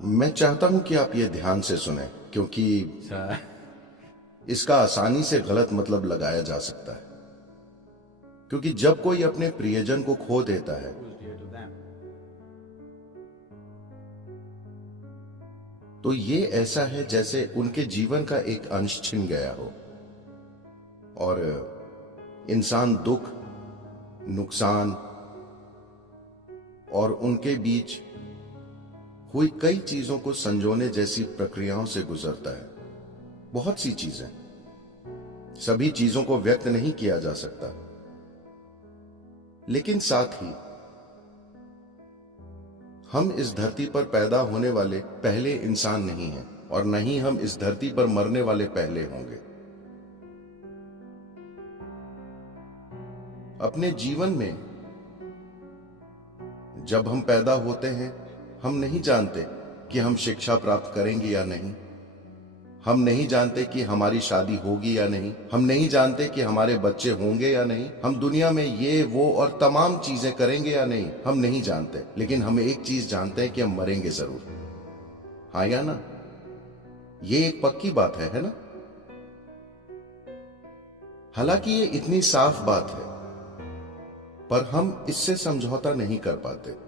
मैं चाहता हूं कि आप ये ध्यान से सुने, क्योंकि इसका आसानी से गलत मतलब लगाया जा सकता है। क्योंकि जब कोई अपने प्रियजन को खो देता है तो ये ऐसा है जैसे उनके जीवन का एक अंश छिन गया हो, और इंसान दुख, नुकसान और उनके बीच हुई कई चीजों को संजोने जैसी प्रक्रियाओं से गुजरता है। बहुत सी चीजें, सभी चीजों को व्यक्त नहीं किया जा सकता, लेकिन साथ ही हम इस धरती पर पैदा होने वाले पहले इंसान नहीं हैं, और न ही हम इस धरती पर मरने वाले पहले होंगे। अपने जीवन में जब हम पैदा होते हैं, हम नहीं जानते कि हम शिक्षा प्राप्त करेंगे या नहीं, हम नहीं जानते कि हमारी शादी होगी या नहीं, हम नहीं जानते कि हमारे बच्चे होंगे या नहीं, हम दुनिया में ये वो और तमाम चीजें करेंगे या नहीं, हम नहीं जानते। लेकिन हम एक चीज जानते हैं कि हम मरेंगे जरूर। हाँ या ना? ये एक पक्की बात है ना? हालांकि ये इतनी साफ बात है, पर हम इससे समझौता नहीं कर पाते।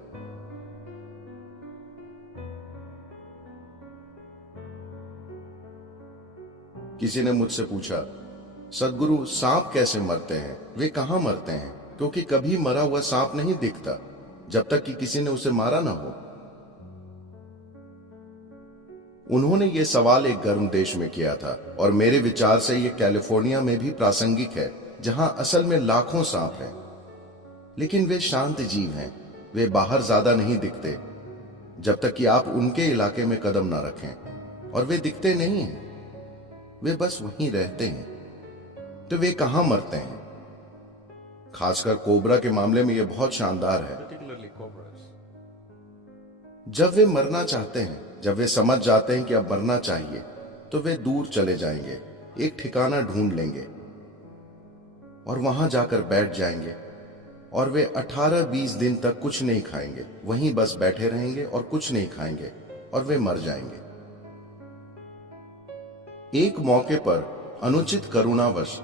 किसी ने मुझसे पूछा, सद्गुरु सांप कैसे मरते हैं, वे कहां मरते हैं? क्योंकि कभी मरा हुआ सांप नहीं दिखता जब तक कि किसी ने उसे मारा ना हो। उन्होंने ये सवाल एक गर्म देश में किया था, और मेरे विचार से ये कैलिफोर्निया में भी प्रासंगिक है, जहां असल में लाखों सांप हैं, लेकिन वे शांत जीव हैं। वे बाहर ज्यादा नहीं दिखते जब तक कि आप उनके इलाके में कदम ना रखें, और वे दिखते नहीं हैं, वे बस वहीं रहते हैं। तो वे कहां मरते हैं? खासकर कोबरा के मामले में यह बहुत शानदार है। जब वे मरना चाहते हैं, जब वे समझ जाते हैं कि अब मरना चाहिए, तो वे दूर चले जाएंगे, एक ठिकाना ढूंढ लेंगे और वहां जाकर बैठ जाएंगे, और वे 18-20 दिन तक कुछ नहीं खाएंगे, वहीं बस बैठे रहेंगे और कुछ नहीं खाएंगे, और वे मर जाएंगे। एक मौके पर अनुचित करुणावश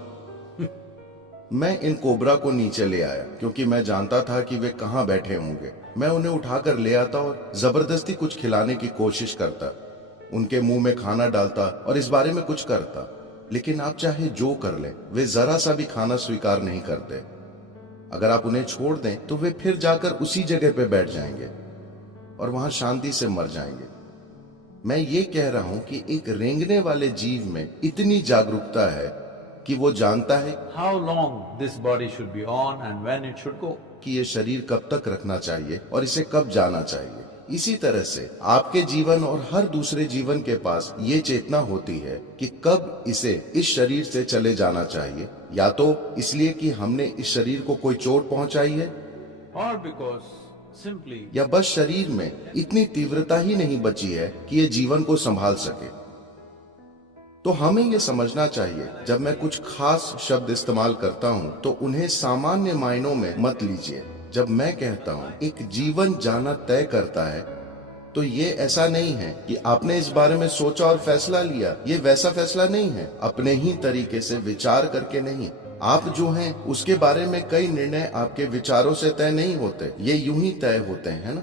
मैं इन कोबरा को नीचे ले आया, क्योंकि मैं जानता था कि वे कहां बैठे होंगे। मैं उन्हें उठाकर ले आता और जबरदस्ती कुछ खिलाने की कोशिश करता, उनके मुंह में खाना डालता और इस बारे में कुछ करता। लेकिन आप चाहे जो कर लें, वे जरा सा भी खाना स्वीकार नहीं करते। अगर आप उन्हें छोड़ दें तो वे फिर जाकर उसी जगह पे बैठ जाएंगे और वहां शांति से मर जाएंगे। मैं ये कह रहा हूं कि एक रेंगने वाले जीव में इतनी जागरूकता है कि वो जानता है how long this body should be on and when it should go. कि ये शरीर कब तक रखना चाहिए और इसे कब जाना चाहिए। इसी तरह से आपके जीवन और हर दूसरे जीवन के पास ये चेतना होती है कि कब इसे इस शरीर से चले जाना चाहिए, या तो इसलिए कि हमने इस शरीर को कोई चोट पहुंचाई है, Or because simply या बस शरीर में इतनी तीव्रता ही नहीं बची है कि ये जीवन को संभाल सके। तो हमें यह समझना चाहिए, जब मैं कुछ खास शब्द इस्तेमाल करता हूं तो उन्हें सामान्य मायनों में मत लीजिए। जब मैं कहता हूं एक जीवन जाना तय करता है, तो ये ऐसा नहीं है कि आपने इस बारे में सोचा और फैसला लिया। ये वैसा फैसला नहीं है, अपने ही तरीके से विचार करके नहीं। आप जो हैं उसके बारे में कई निर्णय आपके विचारों से तय नहीं होते, ये यूं ही तय होते हैं, है ना?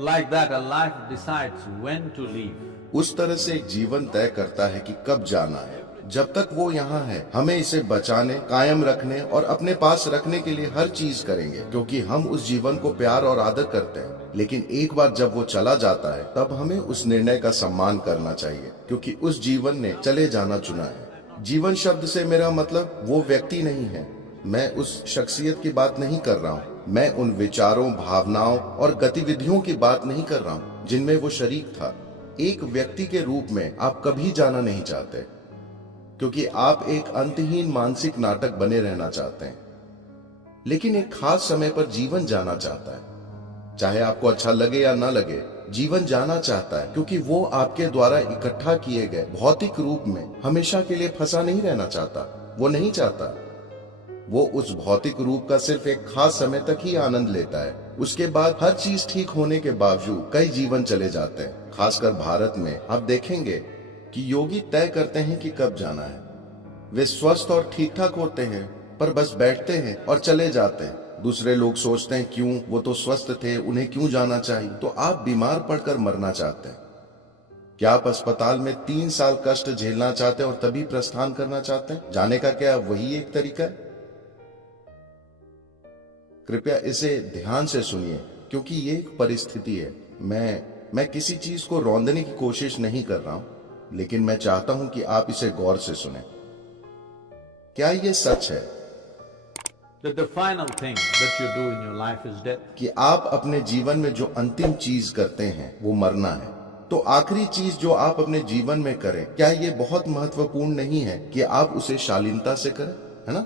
like that a life decides when to leave. उस तरह से एक जीवन तय करता है कि कब जाना है। जब तक वो यहाँ है, हमें इसे बचाने, कायम रखने और अपने पास रखने के लिए हर चीज करेंगे, क्योंकि हम उस जीवन को प्यार और आदर करते हैं। लेकिन एक बार जब वो चला जाता है, तब हमें उस निर्णय का सम्मान करना चाहिए, क्योंकि उस जीवन ने चले जाना चुना है। जीवन शब्द से मेरा मतलब वो व्यक्ति नहीं है। मैं उस शख्सियत की बात नहीं कर रहा हूँ। मैं उन विचारों, भावनाओं और गतिविधियों की बात नहीं कर रहा हूँ जिनमें वो शरीक था। एक व्यक्ति के रूप में आप कभी जाना नहीं चाहते, क्योंकि आप एक अंतहीन मानसिक नाटक बने रहना चाहते हैं। लेकिन एक खास समय पर जीवन जाना चाहता है, चाहे आपको अच्छा लगे या ना लगे। जीवन जाना चाहता है क्योंकि वो आपके द्वारा इकट्ठा किए गए भौतिक रूप में हमेशा के लिए फंसा नहीं रहना चाहता। वो नहीं चाहता। वो उस भौतिक रूप का सिर्फ एक खास समय तक ही आनंद लेता है। उसके बाद हर चीज ठीक होने के बावजूद कई जीवन चले जाते हैं। खासकर भारत में आप देखेंगे कि योगी तय करते हैं कि कब जाना है। वे स्वस्थ और ठीक ठाक होते हैं पर बस बैठते हैं और चले जाते हैं। दूसरे लोग सोचते हैं क्यों, वो तो स्वस्थ थे, उन्हें क्यों जाना चाहिए। तो आप बीमार पड़कर मरना चाहते हैं क्या? आप अस्पताल में 3 साल कष्ट झेलना चाहते हैं और तभी प्रस्थान करना चाहते हैं? जाने का क्या वही एक तरीका है? कृपया इसे ध्यान से सुनिए क्योंकि ये एक परिस्थिति है। मैं किसी चीज को रौंदने की कोशिश नहीं कर रहा हूं, लेकिन मैं चाहता हूं कि आप इसे गौर से सुनें। क्या ये सच है That the final thing that you do in your life is death? कि आप अपने जीवन में जो अंतिम चीज करते हैं वो मरना है? तो आखिरी चीज जो आप अपने जीवन में करें, क्या ये बहुत महत्वपूर्ण नहीं है कि आप उसे शालीनता से करें, है ना?